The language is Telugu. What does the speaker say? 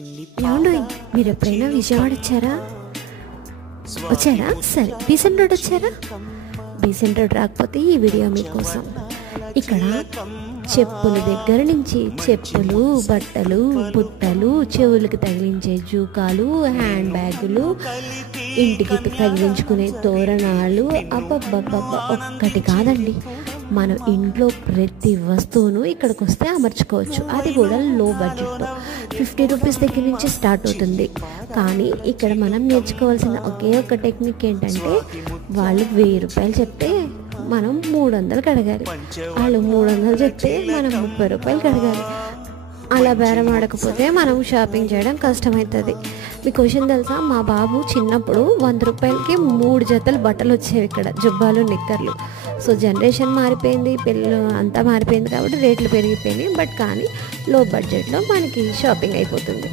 ఏమండి, మీరు ఎప్పుడైనా విజయవాడ వచ్చారా? సరే, బీసెంట్ రోడ్ వచ్చారా? బీసెంట్ రోడ్ రాకపోతే ఈ వీడియో మీకోసం. ఇక్కడ చెప్పుల దగ్గర నుంచి చెప్పులు, బట్టలు, బుట్టలు, చెవులకు తగిలించే జూకాలు, హ్యాండ్ బ్యాగులు, ఇంటికి తగిలించుకునే తోరణాలు, అబ్బబ్బబ్బబ్బ ఒక్కటి కాదండి, మనం ఇంట్లో ప్రతి వస్తువును ఇక్కడికి వస్తే అమర్చుకోవచ్చు. అది కూడా లో బడ్జెట్లో 50 రూపీస్ దగ్గర నుంచి స్టార్ట్ అవుతుంది. కానీ ఇక్కడ మనం నేర్చుకోవాల్సిన ఒకే ఒక టెక్నిక్ ఏంటంటే, వాళ్ళు 1000 రూపాయలు చెప్తే మనం 300 కడగాలి, వాళ్ళు 300 చెప్తే మనం 30 రూపాయలు కడగాలి. అలా బేరం ఆడకపోతే మనం షాపింగ్ చేయడం కష్టమవుతుంది. మీకు విషయం తెలుసా, మా బాబు చిన్నప్పుడు 100 రూపాయలకి 3 జతలు బట్టలు వచ్చేవి ఇక్కడ, జుబ్బాలు, నిక్కర్లు. సో జనరేషన్ మారిపోయింది, పిల్లలు అంతా మారిపోయింది కాబట్టి రేట్లు పెరిగిపోయినాయి. బట్ కానీ లో బడ్జెట్లో మనకి షాపింగ్ అయిపోతుంది.